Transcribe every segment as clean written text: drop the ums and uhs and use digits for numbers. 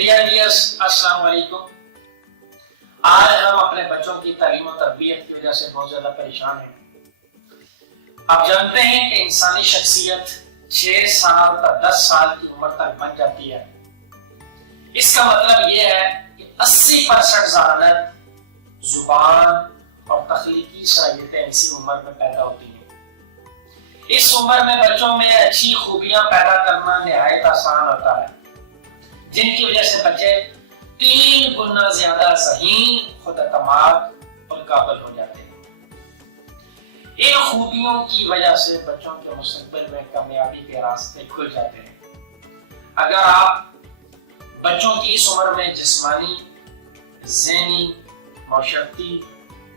Dear wears السلام علیکم۔ آج ہم اپنے بچوں کی تعلیم و تربیت کی وجہ سے بہت زیادہ پریشان ہیں۔ آپ جانتے ہیں کہ انسانی شخصیت 6 سال تا 10 سال کی عمر تک بن جاتی ہے۔ اس کا مطلب یہ ہے کہ 80% ذہانت، زبان اور تخلیقی صلاحیتیں اسی عمر میں پیدا ہوتی ہیں۔ اس عمر میں بچوں میں اچھی خوبیاں پیدا کرنا نہایت آسان ہوتا ہے، جن کی وجہ سے بچے 3 گنا زیادہ ذہین، خود اعتماد اور قابل ہو جاتے ہیں۔ ان خوبیوں کی وجہ سے بچوں کے مستقبل میں کامیابی کے راستے کھل جاتے ہیں۔ اگر آپ بچوں کی اس عمر میں جسمانی، ذہنی، معاشرتی،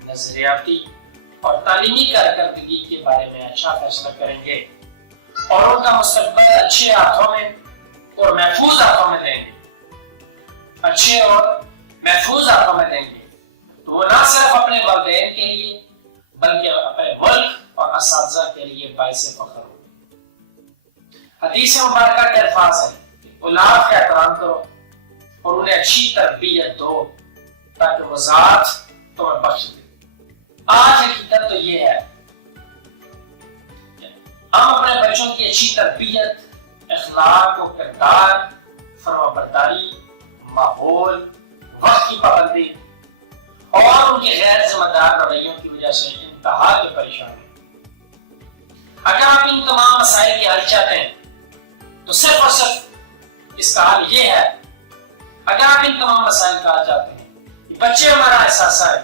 نظریاتی اور تعلیمی کارکردگی کے بارے میں اچھا فیصلہ کریں گے اور ان کا مستقبل اچھے ہاتھوں میں اور محفوظ ہاتھوں میں دیں گے، اچھے اور محفوظ ہاتھوں میں دیں گے، تو وہ نہ صرف اپنے والدین کے لیے بلکہ اپنے ملک اور اساتذہ کے لیے باعث فخر ہوں۔ حدیث مبارکہ کے الفاظ ہیں کہ اولاد کا احترام کرو اور انہیں اچھی تربیت دو تاکہ وہ ذات تمہیں بخش دے۔ آج حقیقت تو یہ ہے کہ ہم اپنے بچوں کی اچھی تربیت، اخلاق و کردار، فرمانبرداری، ماحول، وقت کی پابندی اور ان کے غیر ذمہ دار رویوں کی وجہ سے انتہا کے پریشان ہیں۔ اگر آپ ان تمام مسائل کے حل چاہتے ہیں تو صرف اور صرف اس کا حل یہ ہے، اگر آپ ان تمام مسائل کا حل چاہتے ہیں کہ بچے ہمارا احساسہ ہے،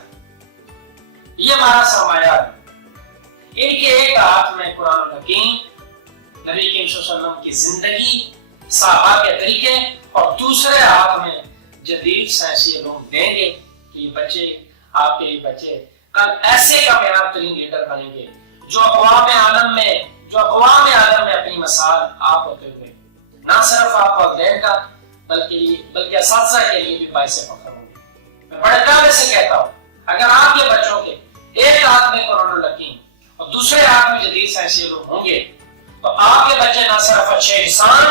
یہ ہمارا سرمایہ ہے، ان کے ایک ہاتھ میں قرآن الحکیم، نبی کریم صلی اللہ علیہ وسلم کی زندگی، صحابہ کے طریقے اور دوسرے ہاتھ میں جدید سائنسی علوم دیں گے کہ یہ بچے، آپ کے یہ بچے کل ایسے کامیاب ترین لیڈر بنیں گے جو اقوام عالم میں اپنی مثال آپ ہوتے ہوئے نہ صرف آپ والدین کا بلکہ اساتذہ کے لیے بھی باعث فخر ہوں گے۔ میں بڑے دعوے سے کہتا ہوں، اگر آپ کے بچوں کے ایک ہاتھ میں قرآن الحکیم اور دوسرے ہاتھ میں جدید سائنسی علوم ہوں گے تو آپ کے بچے نہ صرف اچھے انسان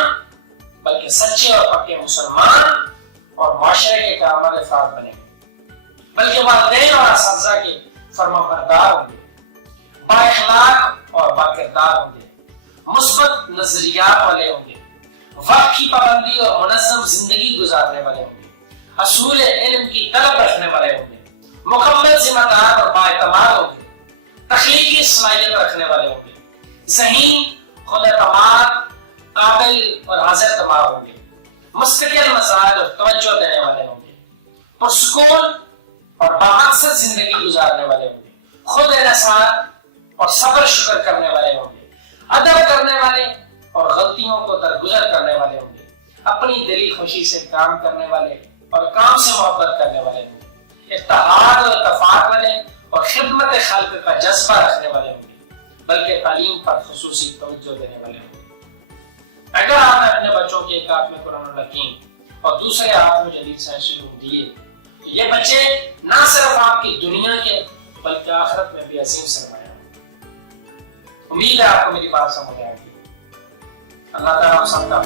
بلکہ سچے اور پکے مسلمان اور معاشرے کے کارآمد افراد بنیں گے، بلکہ والدین اور اساتذہ کے فرمانبردار ہوں گے، با اخلاق اور با کردار ہوں گے، مثبت نظریات والے ہوں گے، وقت کی پابندی اور منظم زندگی گزارنے والے ہوں گے، اصول علم کی طلب رکھنے والے ہوں گے، مکمل ذمہ دار اور با اعتماد ہوں گے، تخلیقی صلاحیت رکھنے والے ہوں گے، ذہین، خود اعتماد، قابل اور حاضر دماغ ہوں گے، مستقل مسائل اور توجہ دینے والے ہوں گے، پرسکون اور بامقصد زندگی گزارنے والے ہوں گے، خود انحصار اور صبر شکر کرنے والے ہوں گے، ادب کرنے والے اور غلطیوں کو درگزر کرنے والے ہوں گے، اپنی دلی خوشی سے کام کرنے والے اور کام سے محبت کرنے والے ہوں گے، اتحاد اور اتفاق والے اور خدمت خلق کا جذبہ رکھنے والے ہوں گے، بلکہ تعلیم پر خصوصی توجہ دینے والے ہوں گے۔ اگر آپ نے اپنے بچوں کے ایک ہاتھ میں قرآن الحکیم اور دوسرے ہاتھ میں جدید سائنسی علوم دیے تو یہ بچے نہ صرف آپ کی دنیا کے بلکہ آخرت میں بھی عظیم سرمایہ ہیں۔ امید ہے آپ کو میری بات سمجھ آئے گی۔ اللہ تعالیٰ ہم سب کا